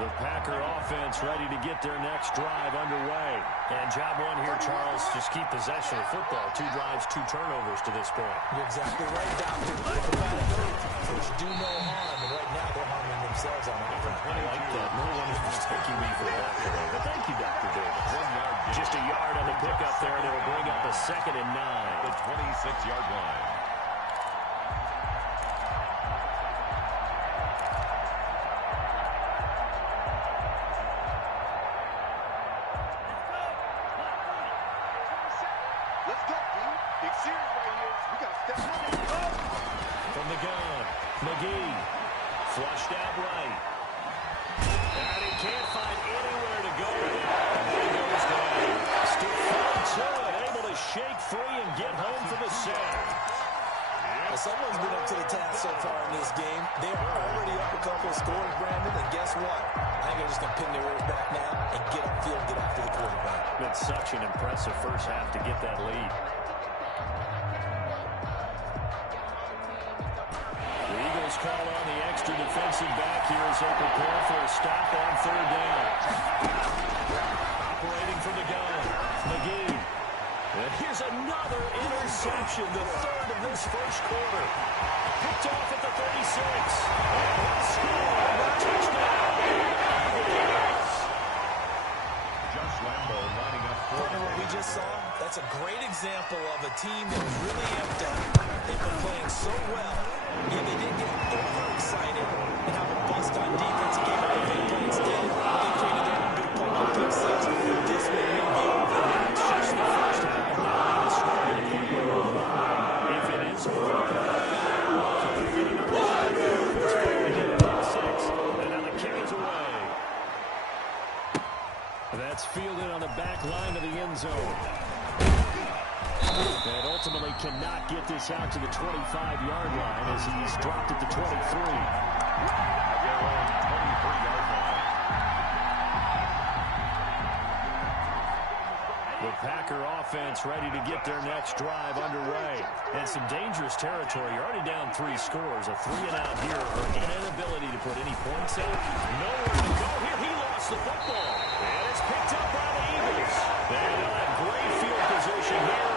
The Packer offense ready to get their next drive underway. And job one here, Charles, just keep possession of football. 2 drives, 2 turnovers to this point. You're exactly right, Doctor. First do no harm, and right now they're harming themselves on offense. I like that. No one is mistaking me for that today. But thank you, Dr. Davis. 1 yard. Just a yard on the pickup there, and it'll bring up a 2nd and 9. The 26-yard line. From the gun, McGee, flushed out right. And he can't find anywhere to go with it. And there he goes down. Still flying to it, able to shake free and get home for the sack. Well, someone's been up to the task so far in this game. They are already up a couple of scores, Brandon, and guess what? I think they're just going to pin their ears back now and get upfield and get after the quarterback. Been such an impressive first half to get that lead. Call on the extra defensive back here as they prepare for a stop on 3rd down. Operating from the gun, McGee. And here's another interception, the 3rd of this first quarter. Picked off at the 36. And he'll score a touchdown. Josh Lambo lining up for what we just saw. That's a great example of a team that was really amped up. They've been playing so well. Yeah, they didn't get overexcited and have a bust on defense and gave up a big play instead. They created their own big play on pick six. This may be over. It's just the first half. If it is over, and now the kick is away. That's fielded on the back line of the end zone. And ultimately cannot get this out to the 25-yard line as he's dropped at the 23. The Packer offense ready to get their next drive underway. And some dangerous territory. You're already down 3 scores. A 3-and-out here, or an inability to put any points up. Nowhere to go here. He lost the football. And it's picked up by the Eagles. And they'll have great field position here,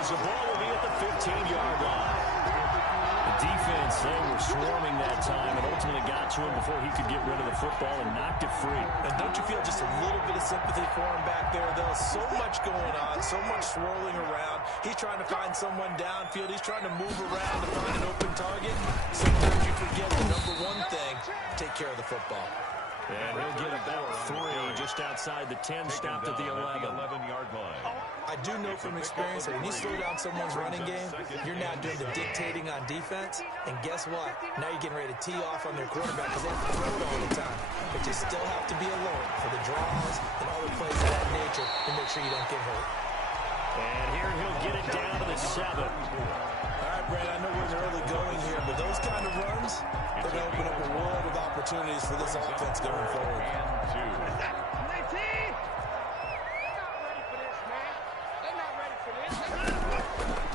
as the ball will be at the 15-yard line. The defense, they were swarming that time and ultimately got to him before he could get rid of the football and knocked it free. And don't you feel just a little bit of sympathy for him back there, though? So much going on, so much swirling around. He's trying to find someone downfield. He's trying to move around to find an open target. Sometimes you forget the number one thing, take care of the football. And he'll get about 3 just outside the 10, stopped at the 11-yard line. I do know from experience that when you slow down someone's running game, you're now doing the dictating on defense. And guess what? Now you're getting ready to tee off on their quarterback because they have to throw it all the time. But you still have to be alert for the draws and other plays of that nature to make sure you don't get hurt. And here he'll get it down to the 7. All right, Brad, I know we're in the early going here, but those kind of runs, they're going to open up a world of opportunities for this offense going forward. And 2.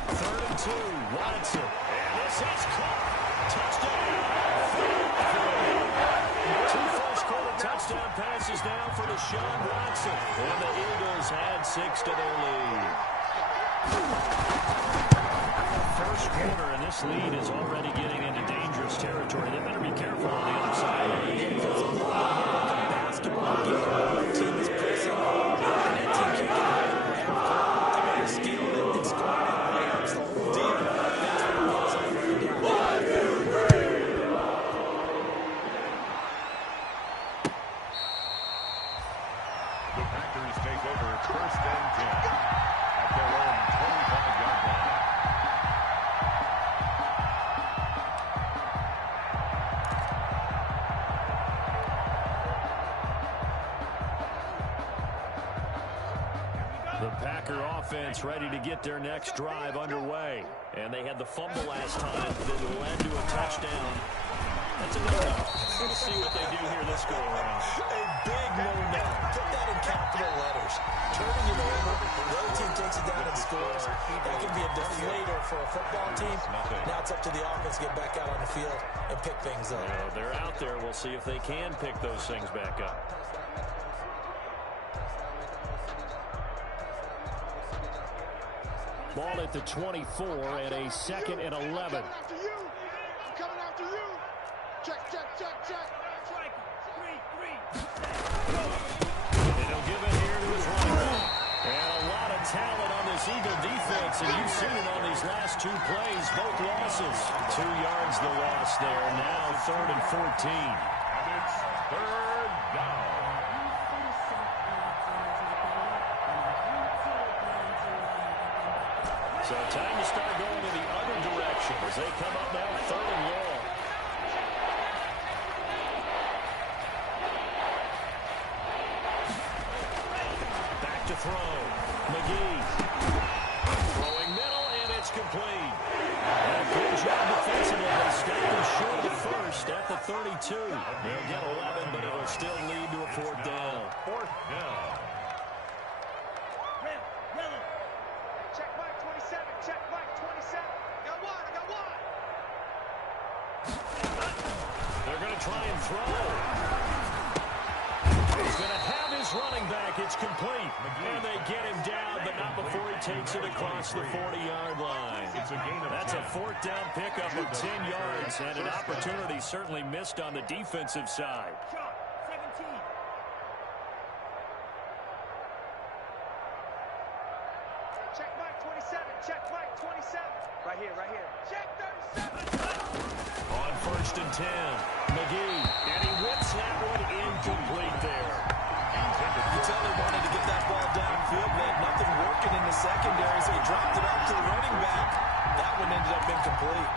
Third and 2, Watson. And this is caught. Touchdown. 2 first-quarter touchdown passes now for Deshaun Watson. And the Eagles add 6 to their lead. First quarter, and this lead is already getting into dangerous territory. They better be careful on the other side. Basketball game. Team is pressing. And that team can't get away from the half. They're stealing it and scoring it. Layups the whole deal. That's what it was. The Packers take over. It's 1st and 10 at their own 25-yard line. The Packer offense ready to get their next drive underway. And they had the fumble last time that led to a touchdown. That's a no-no. We'll see what they do here this go-around. A big no-no. Put that in capital letters. Turning it over, the other team takes it down and scores. That can be a deflator for a football team. Now it's up to the offense to get back out on the field and pick things up. They're out there. We'll see if they can pick those things back up. Ball at the 24 and a 2nd and 11. I'm coming after you. Check. And he'll give it here to his running back. And a lot of talent on this Eagle defense, and you've seen it on these last 2 plays, both losses. 2 yards the loss there. Now 3rd and 14. And it's 3rd down. So time to start going in the other direction as they come up now 3rd and long. Back to throw. McGee. Throwing middle, and it's complete. And a good job defensively. They stop him short of the first at the 32. They'll get 11, but it'll still lead to a 4th down. 4th down. Check Mike 27. Check Mike 27. I got one. They're going to try and throw. He's going to have his running back. It's complete. And they get him down, but not before he takes it across the 40-yard line. That's a 4th down pickup of 10 yards, and an opportunity certainly missed on the defensive side. Check Mike 27. Check Mike 27. Right here. Check 37. On 1st and 10, McGee, and he whips that one incomplete there. You tell he wanted to get that ball downfield, but had nothing working in the secondary, so he dropped it up to the running back. That one ended up incomplete.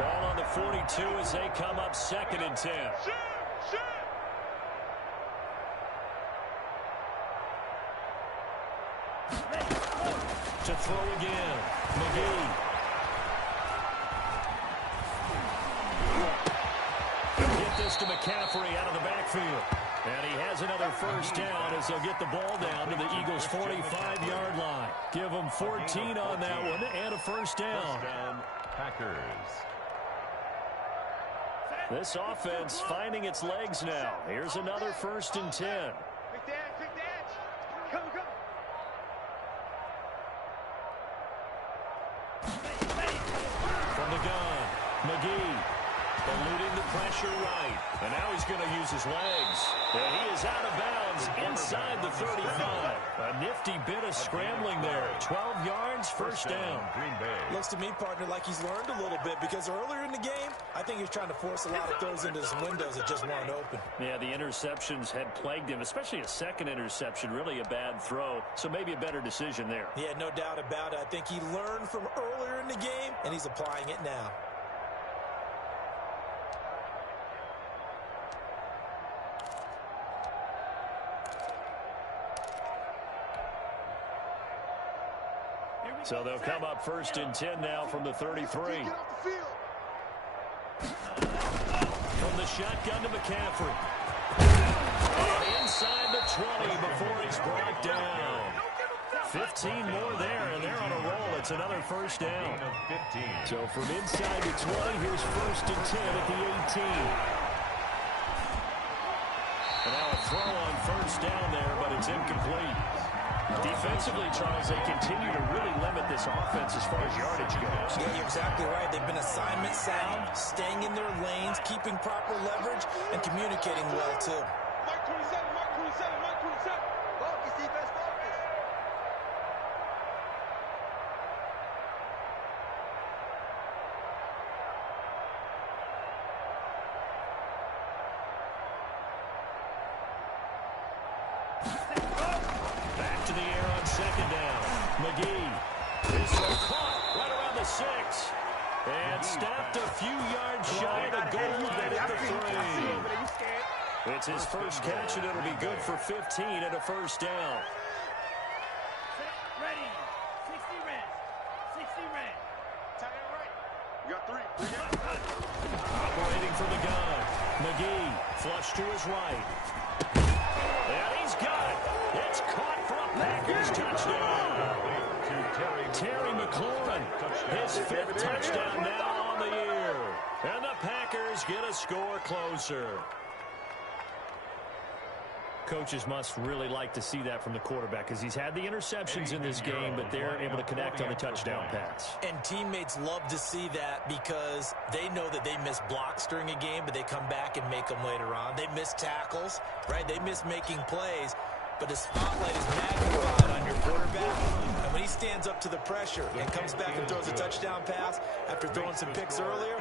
Ball on the 42 as they come up 2nd and 10. To throw again, McGee. Get this to McCaffrey out of the backfield. And he has another 1st down as they'll get the ball down to the Eagles' 45-yard line. Give them 14 on that one and a 1st down. Packers. This offense finding its legs now. Here's another 1st and 10. Quick dance. Go. From the gun, McGee eluding the pressure right. And now he's going to use his legs. And he is out of bounds inside the 35. A nifty bit of scrambling there. 12 yards, 1st down. Green Bay. Looks to me, partner, like he's learned a little bit, because earlier in the game, I think he was trying to force a lot of throws into his windows that just weren't open. Yeah, the interceptions had plagued him, especially a 2nd interception. Really a bad throw, so maybe a better decision there. Yeah, no doubt about it. I think he learned from earlier in the game, and he's applying it now. So they'll come up 1st and 10 now from the 33. Get off the field. From the shotgun to McCaffrey. And inside the 20 before he's brought down. 15 more there, and they're on a roll. It's another 1st down. 15. So from inside the 20, here's 1st and 10 at the 18. And now a throw on 1st down there, but it's incomplete. Defensively, Charles, they continue to really limit this offense as far as yardage goes. Yeah, you're exactly right. They've been assignment sound, staying in their lanes, keeping proper leverage, and communicating well, too. Mike 27. Focus, defense, focus. Back to the air on 2nd down. McGee. This one caught right around the 6. And stopped a few yards shy of the goal line at the 3. It's his first catch, and it'll be good for 15 and a 1st down. Ready. 60 red. 60 red. Tight end right. You got 3. Operating from the gun. McGee. Flush to his right. And he's got it. It's caught for a Packers touchdown. Terry McLaurin, his 5th touchdown now on the year. And the Packers get a score closer. Coaches must really like to see that from the quarterback because he's had the interceptions in this game, but they're able to connect on the touchdown pass. And teammates love to see that because they know that they miss blocks during a game, but they come back and make them later on. They miss tackles, right? They miss making plays, but the spotlight is magnified on your quarterback. And when he stands up to the pressure and comes back and throws a touchdown pass after throwing some picks earlier,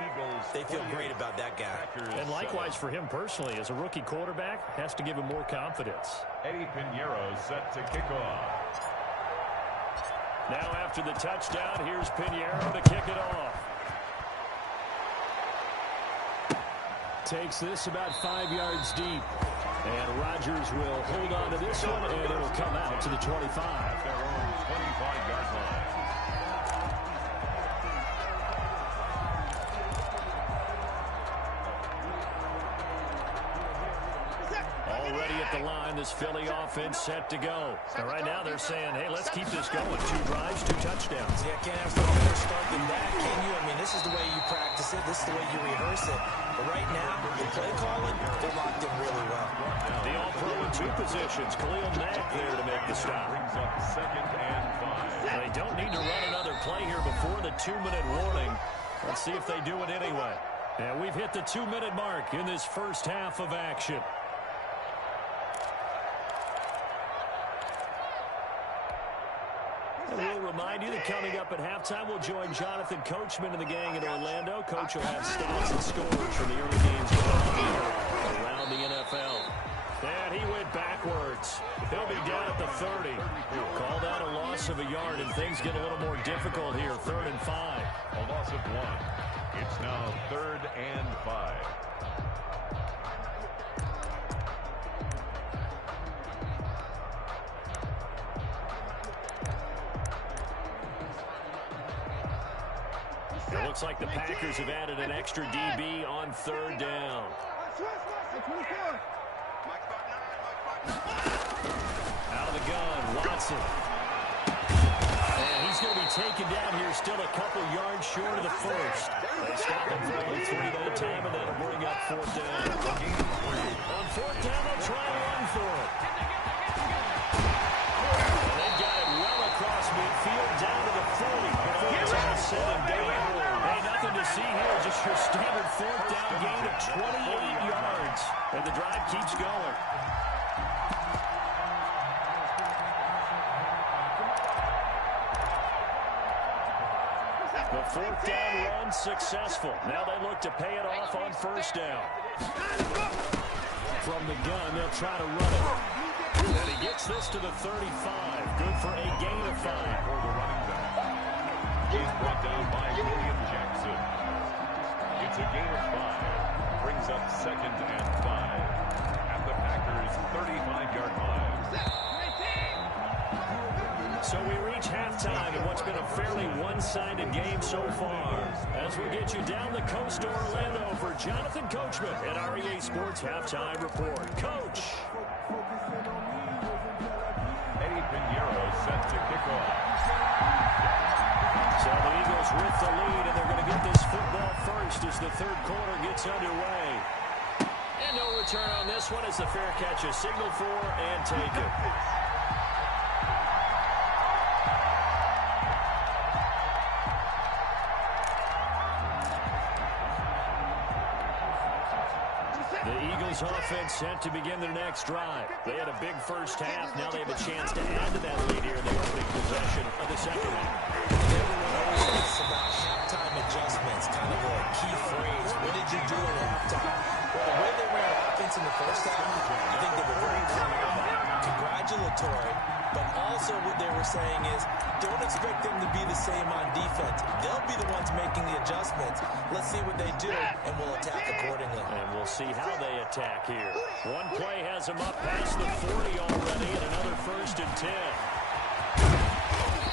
they feel great about that guy. And likewise for him personally, as a rookie quarterback, has to give him more confidence. Eddie Pinheiro set to kick off. Now after the touchdown, here's Pinheiro to kick it off. Takes this about 5 yards deep. And Rodgers will hold on to this one, and it'll come out to the 25. Their own 25-yard line. Already at the line, this Philly offense set to go. And right now they're saying, hey, let's keep this going. 2 drives, 2 touchdowns. Yeah, can't have a better start than that, can you? I mean, this is the way you practice it. This is the way you rehearse it. But right now, the play calling, they're locked in really well. The all-pro in 2 positions. Khalil Mack there to make the stop. Brings up 2nd and 5. They don't need to run another play here before the 2-minute warning. Let's see if they do it anyway. And we've hit the 2-minute mark in this first half of action. And we'll remind you that coming up at halftime, we'll join Jonathan Coachman and the gang in Orlando. Coach will have stats and scores from the early games around the NFL. And he went backwards. He'll be down at the 30. Called out a loss of a yard, and things get a little more difficult here. 3rd and 5. A loss of 1. It's now 3rd and 5. It looks like the Packers have added an extra DB on 3rd down. Out of the gun, Watson. And he's going to be taken down here still a couple yards short of the first. They stop him for only 3 that time, and that'll bring up 4th down. On 4th down, they'll try and run for it. And they got it well across midfield down to the 40. Hey, nothing to see here, just your standard 4th down gain of 28 yards. And the drive keeps going. The 4th down run successful. Now they look to pay it off on 1st down. From the gun, they'll try to run it. And he gets this to the 35. Good for a gain of 5. For the running back. He's brought down by William Jackson. It's a gain of 5. Brings up 2nd and 5. At the Packers' 35-yard line. So we reach halftime in what's been a fairly one-sided game so far. As we get you down the coast to Orlando for Jonathan Coachman at REA Sports Halftime Report. Coach. Eddie Pinheiro set to kick off. So the Eagles with the lead, and they're going to get this football first as the 3rd quarter gets underway. And no return on this one as the fair catch is signaled for and taken. The Eagles offense set to begin their next drive. They had a big first half. Now they have a chance to add to that lead here in the opening possession of the second half. Everyone always asks about halftime adjustments, kind of a key phrase. What did you do at halftime? Well, the way they ran offense in the first half, I think they were very congratulatory, but also what they were saying is, don't expect them to be the same on defense. They'll be the ones making the adjustments. Let's see what they do, and we'll attack accordingly. And we'll see how they attack here. One play has them up past the 40 already, and another 1st and 10.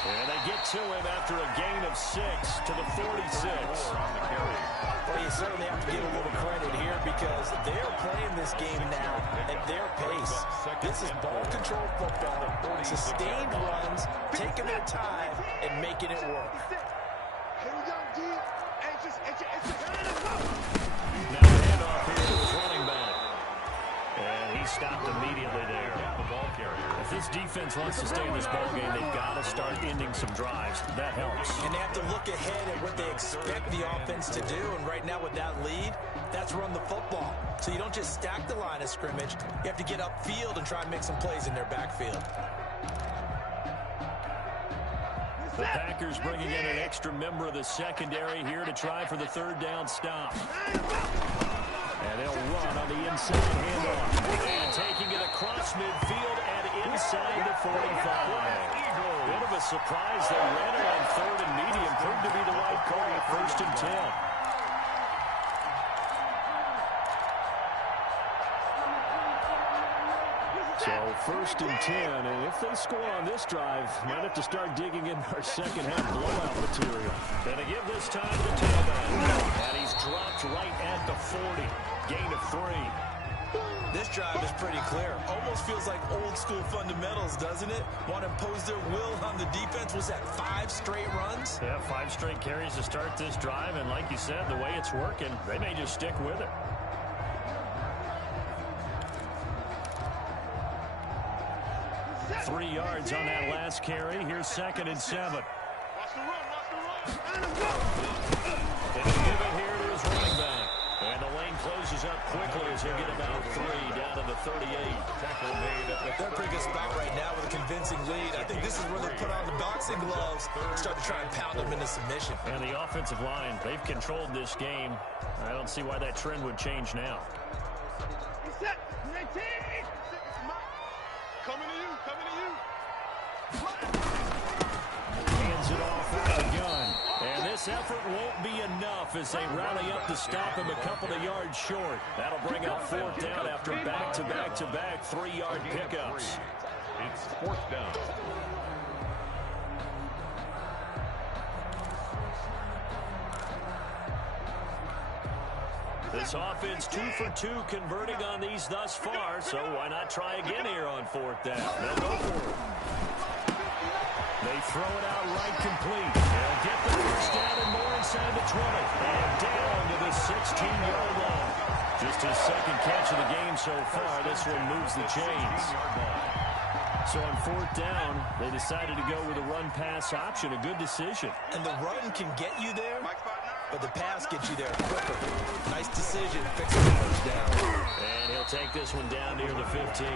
And they get to him after a gain of 6 to the 46. Well, you certainly have to give a little credit here because they're playing this game now at their pace. This is ball control football, sustained runs, taking their time, and making it work. Here we go, D. Now a handoff here to his running back. And he stopped immediately there. If this defense wants to stay in this ballgame, they've got to start ending some drives. That helps. And they have to look ahead at what they expect the offense to do. And right now with that lead, that's run the football. So you don't just stack the line of scrimmage. You have to get upfield and try and make some plays in their backfield. The Packers bringing in an extra member of the secondary here to try for the third down stop. And they'll run on the inside handoff. And taking it across midfield and inside the 45. Bit of a surprise. They ran it on third and medium. Proved to be the right call. 1st and 10. So 1st and 10, and if they score on this drive, might have to start digging in our second half blowout material. Gonna give this time to the tailback. And he's dropped right at the 40. Gain of 3. This drive is pretty clear. Almost feels like old school fundamentals, doesn't it? Want to impose their will on the defense. Was that 5 straight runs? Yeah, 5 straight carries to start this drive, and like you said, the way it's working, they may just stick with it. Three yards on that last carry. Here's 2nd and 7. Watch the run, watch the run. And he'll give it here to his running back. And the lane closes up quickly as he'll get about 3 down to the 38. Tackle made at the They're in a pretty good spot right now with a convincing lead. I think this is where they put on the boxing gloves and start to try and pound them into submission. And the offensive line, they've controlled this game. I don't see why that trend would change now. Set. 19. Coming to you, coming to you. Hands it off out of the gun. And this effort won't be enough as they rally up to stop him a couple of yards short. That'll bring up 4th down after back-to-back-to-back 3-yard pickups. It's 4th down. This offense 2 for 2 converting on these thus far, so why not try again here on 4th down? They'll go for it. They throw it out right complete. They'll get the first down and more inside the 20. And down to the 16-yard line. Just his 2nd catch of the game so far. This one moves the chains. So on 4th down, they decided to go with a run-pass option. A good decision. And the run can get you there, but the pass gets you there quicker. Nice decision, fixing the first down. And he'll take this one down near the 15.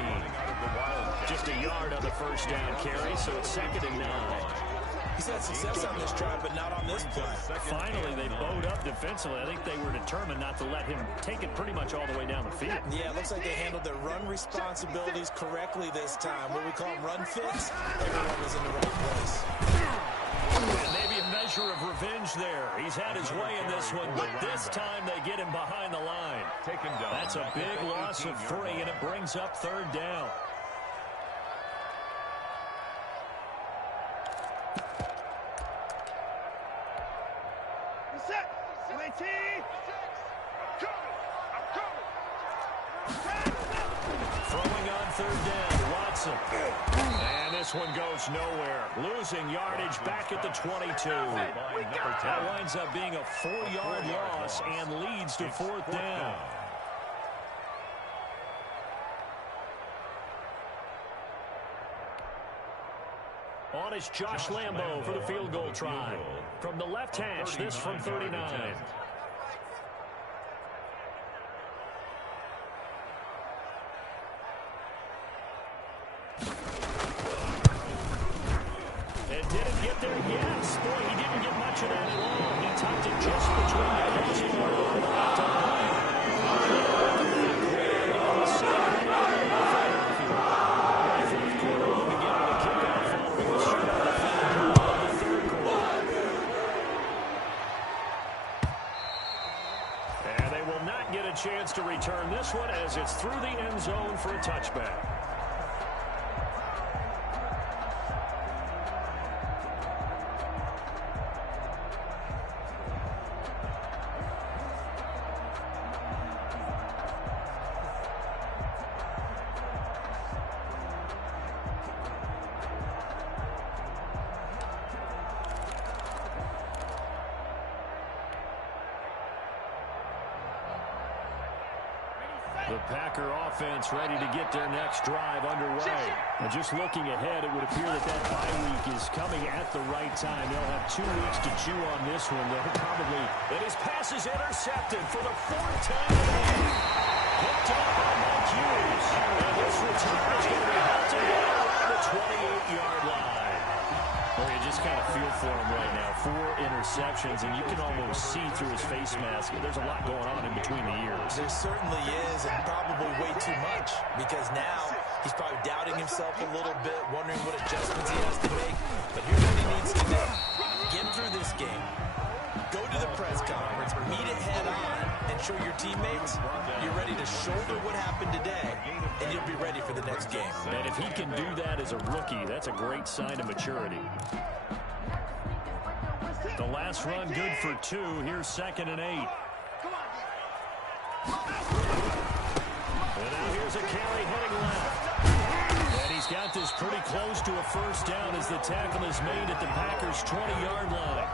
Just a yard on the first down carry, so it's 2nd and 9. He's had success on this drive, but not on this play. Finally, they bowed up defensively. I think they were determined not to let him take it pretty much all the way down the field. Yeah, it looks like they handled their run responsibilities correctly this time. What we call run fits, everyone was in the right place. And maybe a measure of revenge there. He's had his way in this one, but this time they get him behind the line. That's a big loss of 3, and it brings up 3rd down. Set. 19. Throwing on 3rd down, Watson. And this one goes nowhere. Losing yardage back at the 22. That winds up being a 4-yard loss and leads to 4th down. On is Josh Lambo for the field goal try. From the left hash, this from 39. And did it get there? Yes. Boy, he didn't get much of that at all. He tucked it just between the crossbar and the left line. Fourth quarter will begin with a kickoff following the start of the third quarter. And they will not get a chance to return this one as it's through the end zone for a touchback. The Packer offense ready to get their next drive underway. And just looking ahead, it would appear that bye week is coming at the right time. They'll have 2 weeks to chew on this one. They'll probably... And his pass is intercepted for the 4th time today. Picked up by Mike Hughes. And this return is going to be held together around the 28-yard line. Well, you just kind of feel for him right now. 4 interceptions, and you can almost see through his face mask. There's a lot going on in between the ears. There certainly is, and probably way too much, because now he's probably doubting himself a little bit, wondering what adjustments he has to make. But here's what he needs to do. Get through this game. Go to the press conference, meet it head on, and show your teammates you're ready to shoulder what happened today, and you'll be ready for the next game. And if he can do that as a rookie, that's a great sign of maturity. The last run good for 2. Here's 2nd and 8. And now here's a carry heading left. And he's got this pretty close to a first down as the tackle is made at the Packers' 20-yard line.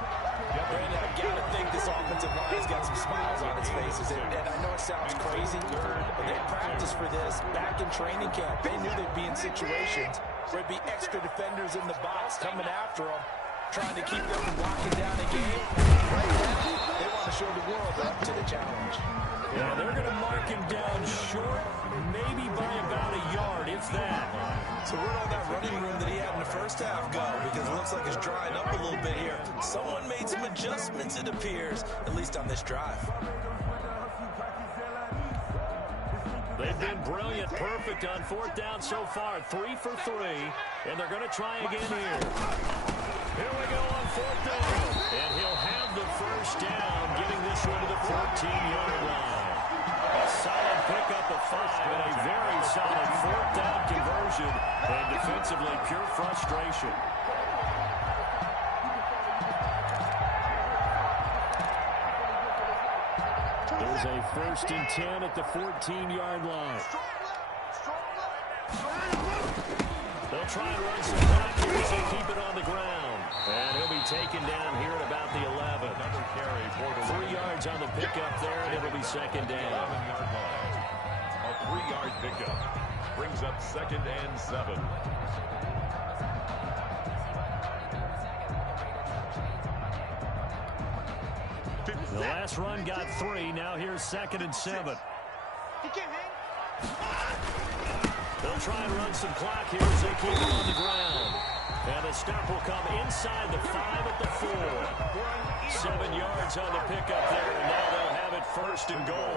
Brandon, I got to think this offensive line's got some smiles on its faces. And I know it sounds crazy, but they practiced for this back in training camp. They knew they'd be in situations where there'd be extra defenders in the box coming after them, trying to keep them from locking down a game. Right now, they want to show the world they're up to the challenge. Yeah, they're going to mark him down short, maybe by about a yard, if that. So where'd all that running room that he had in the first half go? Because it looks like it's drying up a little bit here. Someone made some adjustments, it appears, at least on this drive. They've been brilliant, perfect on 4th down so far. 3 for 3, and they're going to try again here. Here we go on 4th down, and he'll have the first down, getting this one to the 14-yard line. A solid pickup of 5 and a very solid 4th down conversion, and defensively pure frustration. There's a 1st and 10 at the 14-yard line. They'll try and run some clock here as they keep it on the ground. And he'll be taken down here at about the 11. Another carry for the 3 yards on the pickup there, and it'll be 2nd down. 11-yard line. A 3-yard pickup brings up 2nd and 7. The last run got 3. Now here's 2nd and 7. They'll try and run some clock here as they keep it on the ground. And the stop will come inside the 5 at the 4. 7 yards on the pickup there, and now they'll have it 1st and goal.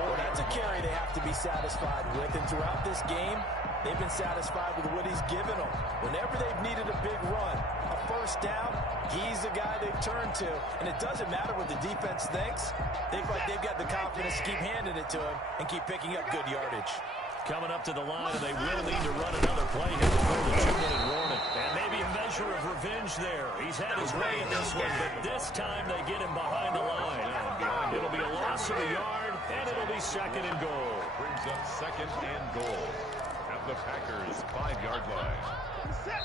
Well, that's a carry they have to be satisfied with. And throughout this game, they've been satisfied with what he's given them. Whenever they've needed a big run, a first down, he's the guy they've turned to. And it doesn't matter what the defense thinks. They've got the confidence to keep handing it to him and keep picking up good yardage. Coming up to the line, and they will need to run another play here before the 2-minute warning. And maybe a measure of revenge there. He's had his way in this one, but this time they get him behind the line. It'll be a loss of a yard, and it'll be 2nd and goal. Brings up 2nd and goal at the Packers' 5-yard line.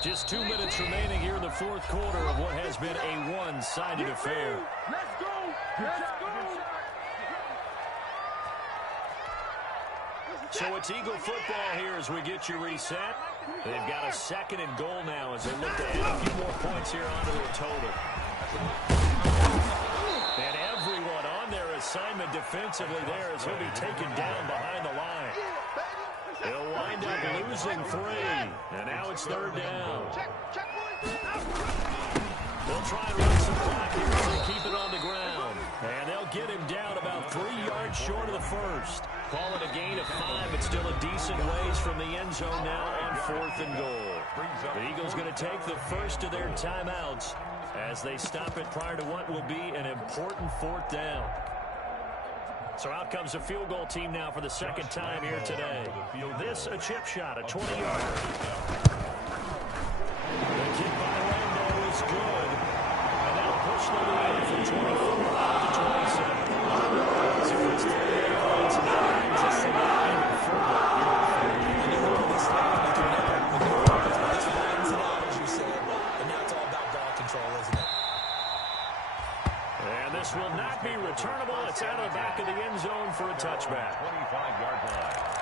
Just 2 minutes remaining here in the 4th quarter of what has been a one-sided affair. Let's go! Let's go! So it's Eagle football here as we get you reset. They've got a 2nd and goal now as they look to add a few more points here onto their total. And everyone on their assignment defensively there as he'll be taken down behind the line. He'll wind up losing 3. And now it's 3rd down. They'll try and run some clock here as they keep it on the ground. And they'll get him down about 3 yards short of the 1st. Call it a gain of 5, but still a decent ways from the end zone now on 4th and goal. The Eagles going to take the first of their timeouts as they stop it prior to what will be an important 4th down. So out comes the field goal team now for the 2nd time here today. This a chip shot, a 20-yarder. The kick by Lando is good. And that'll push the lead from 24 to 27. So it's 3 points and that brings us to 9 and 4. And you look at this line, they can never have a good offense. This lines it out, as you said, and now it's all about ball control, isn't it? And this pass will not be returnable. It's out of the back of the end zone for a touchback. 25-yard line.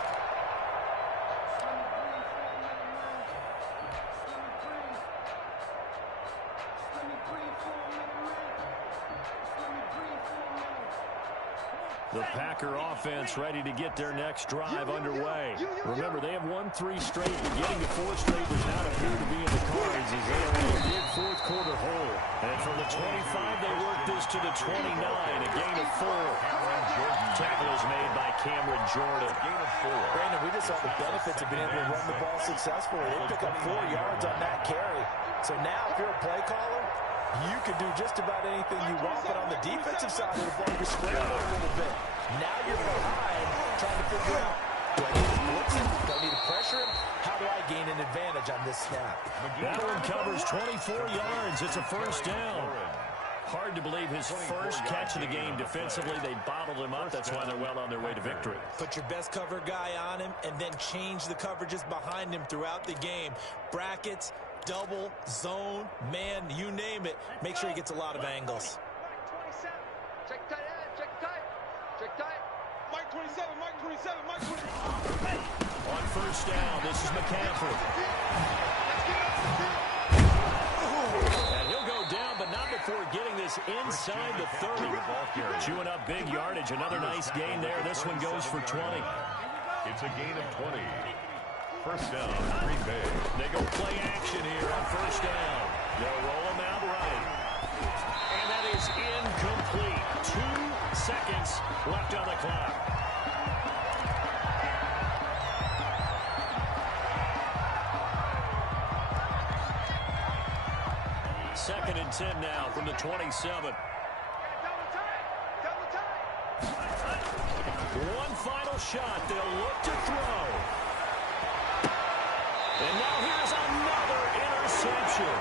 The Packer offense ready to get their next drive underway. Remember, they have won 3 straight, but getting to 4 straight does not appear to be in the cards as they are in a big fourth quarter hole. And from the 25, they work this to the 29, a gain of 4. Tackle is made by Cameron Jordan. Gain of 4. Brandon, we just saw the benefits of being able to run the ball successfully. They pick up 4 yards on that carry. So now, if you're a play caller, you can do just about anything you want, but on the defensive side of the ball, you scramble a little bit. Now you're behind, trying to figure out, do I need to blitz him? Do I need to pressure him? How do I gain an advantage on this snap? That one covers 24 yards. It's a first down. Hard to believe his first catch of the game defensively. They bottled him up. That's why they're well on their way to victory. Put your best cover guy on him and then change the coverages behind him throughout the game. Brackets, double, zone, man, you name it. Make sure he gets a lot of angles. Check tight end, check tight. Check tight. Mike 27, Mike 27, Mike 27. On first down, this is McCaffrey. And he'll go down, but not before getting this inside the 30. Chewing up big yardage. Another nice gain there. This one goes for 20. It's a gain of 20. First down, Green Bay. They go play action here on first down. They'll roll him out right. And that is incomplete. 2 seconds left on the clock. Second and 10 now from the 27. Double tight, double tight. One final shot. They'll look to throw. And now here's another interception.